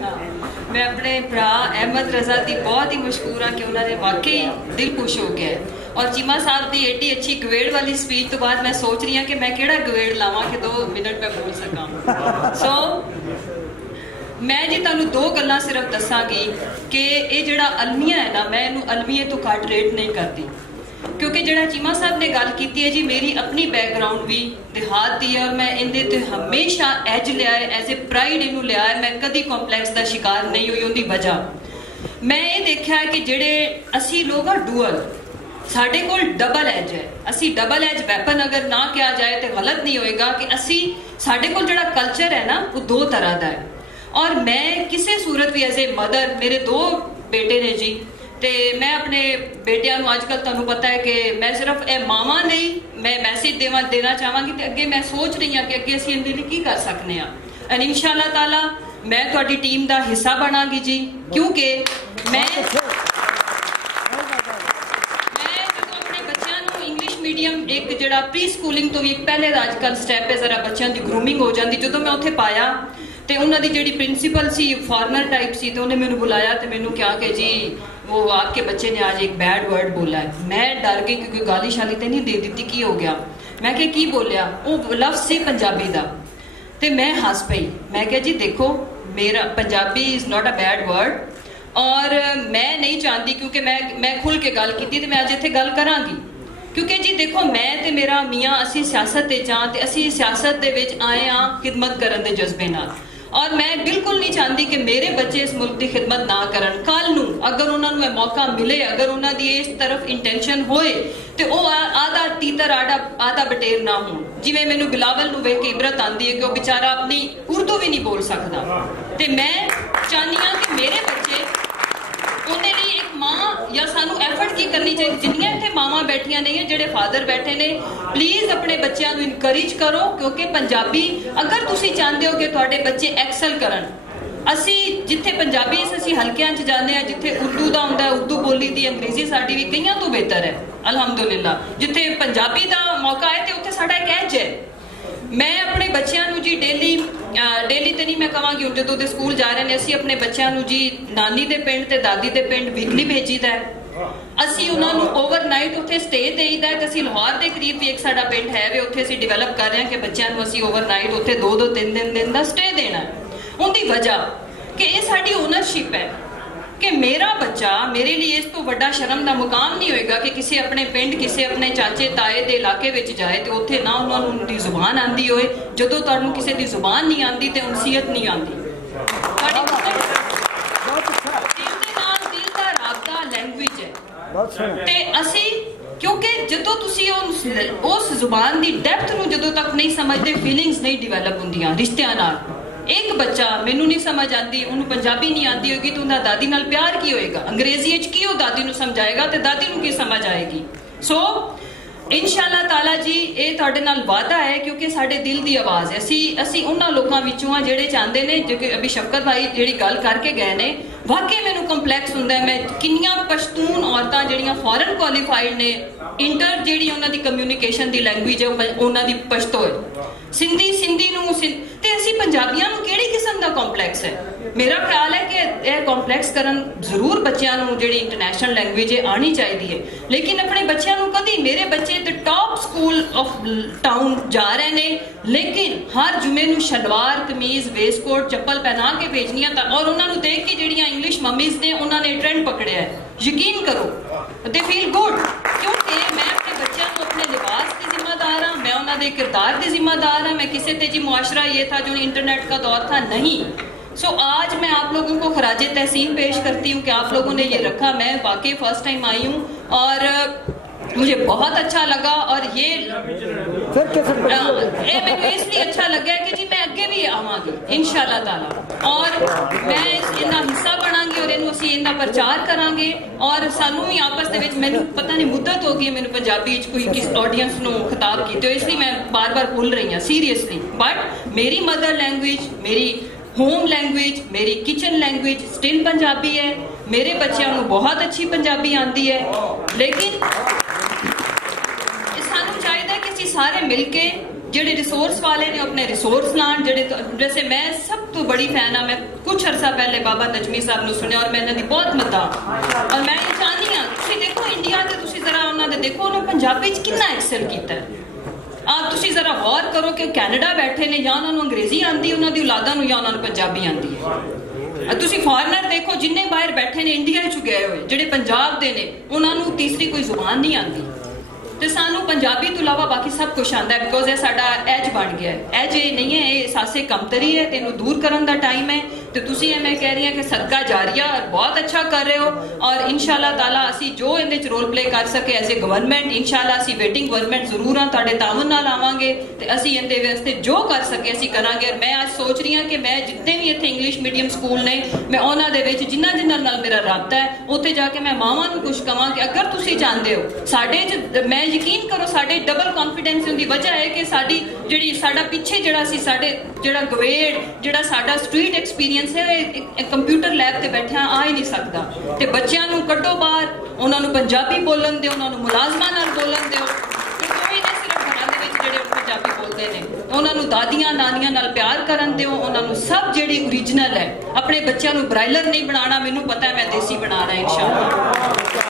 मैं अपने भरा अहमद रजा की बहुत ही मशहूर हाँ कि उन्होंने वाकई दिल खुश हो गया है। और चीमा साहब की एडी अच्छी गवेड़ वाली स्पीच तो बाद मैं सोच रही हाँ कि मैं केड़ा गवेड़ लावां कि 2 मिनट में बोल सका। सो मैं जी तुहानू 2 गल्लां सिर्फ दसांगी कि ये जिहड़ा अलमिया है ना, मैं इनू अलमिये तो घट रेट नहीं करती, क्योंकि जिहड़ा चीमा साहब ने गल की है जी, मेरी अपनी बैकग्राउंड भी देहात दी है और मैं इहदे ते हमेशा एज लिया है, एज ए प्राइड इनू लिया है। मैं कदी कॉम्पलैक्स का शिकार नहीं हुई। उनकी वजह मैं ये देखा है कि जिहड़े असी लोग आ डुअल, साडे कोल डबल एज है। असी डबल एज वैपन अगर ना किया जाए तो गलत नहीं होएगा कि असी साडे कोल जिहड़ा कल्चर है ना वो 2 तरह का है। और मैं किसी सूरत भी एज ए मदर, मेरे 2 बेटे ने जी, ते मैं अपने बेटियां नूं अजकल तुहानूं पता है कि मैं सिर्फ ए मावां नहीं मैं मैसेज देना चाहांगी ते अगे मैं सोच रही हाँ कि अगे असीं इहदे लई की कर सकने आ। एंड इंशाअल्लाह ताला मैं तुहाडी टीम का हिस्सा बनांगी जी, क्योंकि मैं मीडियम एक जिहड़ा प्री स्कूलिंग तो भी एक पहले अजकल स्टैप है, जरा बच्चों की ग्रूमिंग हो जाती। जो मैं उत्थे पाया तो उन्होंने जी प्रिंसीपल सी फॉरनर टाइप सी, तो उन्हें मैंने बुलाया तो मैंने कहा कि जी वो आपके बच्चे ने आज एक बैड वर्ड बोला है। मैं डर गई क्योंकि गाली शाली तो नहीं दे दी, की हो गया? मैं क्या की बोलिया? वो लफ्ज़ सी पंजाबी का, तो मैं हस पई। मैं क्या जी देखो मेरा Punjabi is not a bad word और मैं नहीं चाहती, क्योंकि मैं खुल के गल की तो मैं अज इत्थे गल करांगी, क्योंकि जी देखो मैं ते मेरा मियाँ असी सियासत ते जां ते असी सियासत दे विच आए हाँ खिदमत करन दे जज्बे नाल। और मैं बिल्कुल नहीं चाहती कि मेरे बच्चे इस मुल्क की खिदमत ना करन। कल नूं अगर उन्होंने मौका मिले, अगर उन्होंने इस तरफ इंटेंशन होए तो वह आधा तीतर आधा बटेर ना हो। जिवें मैनू बिलावल नूं वेख के इबरत आती है कि वह बेचारा अपनी उर्दू भी नहीं बोल सकता, तो मैं चाहनी हाँ कि मेरे बच्चे उन्हें लिए एक माँ या सानू एफर्ट की करनी चाहिए। जिन्नियां इत्थे मावां बैठियां नहीं है, जेडे फादर बैठे ने, प्लीज अपने बच्चों को इनकरेज करो, क्योंकि पंजाबी अगर तुसी चाहते हो कि तुहाडे बच्चे एक्सल करन, असी जिथे पंजाबी असी हल्कियां च जाने हैं, जिथे उर्दू का हुंदा उर्दू बोली दी, अंग्रेजी साडी भी कईयां तो बेहतर है अलहमदुलिल्लाह। जिथे पंजाबी का मौका है तो उत्थे साडा एक एज है। मैं अपने बच्चों जी डेली तो नहीं मैं कहांगी, हुण जदों दे स्कूल जा रहे हैं असी अपने बच्चों जी नानी दे पिंड ते दादी दे पिंड वीकली भेजीदा है। असी उन्होंने ओवरनाइट उत्थे स्टे देईदा है। असी लाहौर के करीब भी एक साडा पिंड है वे, उत्थे असी डिवेलप कर रहे हैं कि बच्चों को असी ओवरनाइट उत्थे 2-3 दिन का स्टे देना है। उनकी वजह कि ये साडी ओनरशिप है कि मेरा बच्चा, मेरे लिए इस तो बड़ा शर्म का मुकाम नहीं होएगा कि किसी अपने पिंड, किसी अपने चाचे ताए के इलाके में जाए तो उत्थे ना उन्होंने उनकी जुबान आती होए। जदों तुहानूं किसी की जुबान नहीं आती तो उनसीयत नहीं आती। दिल का राबता लैंग्वेज है ते असी, क्योंकि जदों तुसी उस जुबान की डेप्थ नूं जदों तक नहीं समझते, फीलिंग्स नहीं डिवेलप होंदियां रिश्तियां नाल। एक बच्चा मैनू नहीं समझ आती, उन्होंने पंजाबी नहीं आती होगी तो उनका दादी नाल प्यार की होएगा, अंग्रेजी की वो दादी नू समझाएगा तो दादी नू की समझ आएगी। सो इंशाअल्लाह ताला जी ये तुहाडे नाल वादा है, क्योंकि साडे दिल की आवाज़ है। असी उन्हां लोकां विचों आ जिहड़े चाहते ने, जो अभी शफकत भाई जिहड़ी गल करके गए ने, वाकई मैनू कंपलैक्स हुंदा है। मैं किन्नियां पश्तून औरतां जिहड़ियां फॉरन क्वालीफाइड ने, इंटर जिहड़ी उन्हां दी कम्यूनीकेशन दी लैंग्वेज है उन्हां दी पश्तो है, सिंधी नूं ते असी पंजाबियां नूं किहड़ी किस्म दा कॉम्पलैक्स है? मेरा ख्याल है कि यह कॉम्पलैक्स करन जरूर बच्चों नूं जिहड़ी इंटरनेशनल लैंग्वेज है आनी चाहिए है, लेकिन अपने बच्चों नूं कदी, मेरे बच्चे तो टॉप स्कूल ऑफ टाउन जा रहे ने, लेकिन हर जुमे नूं शलवार कमीज वेस्टकोट चप्पल पहना के भेजनी है। और उन्होंने देख के जिहड़ियां इंग्लिश मम्मीज ने उन्होंने ट्रेंड पकड़िया है, यकीन करो दे फील गुड, क्योंकि मैं अपने बच्चों को अपने लिबास की जिम्मेदार हाँ, मैं उन्होंने किरदार की जिम्मेदार हाँ। मैं किसी ते जी मुआशरा ये था जो इंटरनेट का दौर था नहीं। सो आज मैं आप लोगों को खराजे तहसीन पेश करती हूँ कि आप लोगों ने ये रखा। मैं वाकई फर्स्ट टाइम आई हूँ और मुझे बहुत अच्छा लगा। और ये मैंने इसलिए अच्छा लगा कि जी मैं अगे भी आवांगी इंशाअल्लाह ताला, और मैं इनका हिस्सा बनांगी और इनू असीं इनका प्रचार करांगे। और सानू भी आपस दे विच, मैनू पता नहीं मुद्दत हो गई मैनू पंजाबी कोई किस ऑडियंस नू खिताब कीते, इसलिए मैं बार बार भूल रही हूँ सीरियसली। बट मेरी मदर लैंग्वेज, मेरी होम लैंग्वेज, मेरी किचन लैंग्वेज स्टिल पंजाबी है। मेरे बच्चों को बहुत अच्छी पंजाबी आती है, लेकिन सानू चाहिए कि असीं सारे मिलके जेडे रिसोर्स वाले ने अपने रिसोर्स लाण, जेडे जैसे मैं सब तो बड़ी फैन हाँ। मैं कुछ अरसा पहले बाबा नजमी साहब ने सुनिया और मैं इन्हां दी बहुत मता और मैं ये चाहनी हाँ तुसीं देखो इंडिया ते तुसीं जरा उन्हां दे देखो उन्होंने पंजाबी च कितना एक्सेल कीता है। तुसीं जरा गौर करो कि कैनेडा बैठे ने या उन्होंने अंग्रेजी आती उन्हां दी औलादां नूं या उन्होंने पंजाबी आती है। तुसीं फॉरनर देखो जिन्ने बाहर बैठे ने इंडिया च गए हुए जिहड़े पंजाब दे ने उन्हां नूं तीसरी कोई जुबान नहीं आती ਤੇ ਸਾਨੂੰ ਪੰਜਾਬੀ ਤੋਂ ਇਲਾਵਾ ਬਾਕੀ ਸਭ ਕੁਝ ਆਂਦਾ ਹੈ ਬਿਕੋਜ਼ ਇਹ ਸਾਡਾ ਐਜ ਬਣ ਗਿਆ ਹੈ। ਐਜ ਇਹ ਨਹੀਂ ਹੈ, ਇਹ ਸਾਸੇ ਕਮਤਰੀ ਹੈ, ਤੈਨੂੰ ਦੂਰ ਕਰਨ ਦਾ ਟਾਈਮ ਹੈ। ਤੇ ਤੁਸੀਂ ਇਹ ਮੈਂ ਕਹਿ ਰਹੀ ਹਾਂ ਕਿ ਸਦਕਾ ਜਾਰੀਆ ਔਰ ਬਹੁਤ ਅੱਛਾ ਕਰ ਰਹੇ ਹੋ ਔਰ ਇਨਸ਼ਾਅੱਲਾ ਤਾਲਾ ਅਸੀਂ ਜੋ ਇਹਦੇ ਚ ਰੋਲ ਪਲੇ ਕਰ ਸਕੇ ਐਜ਼ ਅ ਗਵਰਨਮੈਂਟ ਇਨਸ਼ਾਅੱਲਾ ਅਸੀਂ ਵੇਟਿੰਗ ਗਵਰਨਮੈਂਟ ਜ਼ਰੂਰ ਹਾਂ, ਤੁਹਾਡੇ ਤਾਵਨ ਨਾਲ ਆਵਾਂਗੇ ਤੇ ਅਸੀਂ ਇਹਦੇ ਵਾਸਤੇ ਜੋ ਕਰ ਸਕੇ ਅਸੀਂ ਕਰਾਂਗੇ। ਔਰ ਮੈਂ ਅੱਜ ਸੋਚ ਰਹੀ ਹਾਂ ਕਿ ਮੈਂ ਜਿੱਤੇ ਵੀ ਇੱਥੇ ਇੰਗਲਿਸ਼ ਮੀਡੀਅਮ ਸਕੂਲ ਨੇ ਮੈਂ ਉਹਨਾਂ ਦੇ ਵਿੱਚ ਜਿਨ੍ਹਾਂ ਨਾਲ ਮੇਰਾ ਰਾਬਤਾ ਹੈ ਉੱਥੇ ਜਾ ਕੇ ਮੈਂ ਮਾਵਾਂ ਨੂੰ ਕੁਝ ਕਵਾਂ ਕਿ ਅਗਰ ਤੁਸੀਂ ਚਾਹੁੰਦੇ ਹੋ ਸਾਡੇ ਚ ਮੈਂ ਯਕੀਨ करो साढ़े डबल कॉन्फिडेंस की वजह है कि साड़ी जिहड़ी साडा पिछे जिहड़ा सी साडे जिहड़ा गवेड़ जिहड़ा साडा स्ट्रीट एक्सपीरियंस है कंप्यूटर लैब ते बैठिया आ ही नहीं सकता ते बच्चियां नूं कड्डो बाहर उन्हां नूं पंजाबी बोलन दिओ उन्हां नूं मुलाजमां नाल बोलन दिओ कोई नहीं सिर्फ घरां दे विच जिहड़े पंजाबी बोलदे ने उन्हां नूं दादियां नानियां नाल प्यार करन दिओ उन्हां नूं सब जिहड़ी ओरिजिनल है अपने बच्चियां नूं ब्राइलर नहीं बनाना मैनूं पता है मैं देसी बनाना इंशाअल्लाह।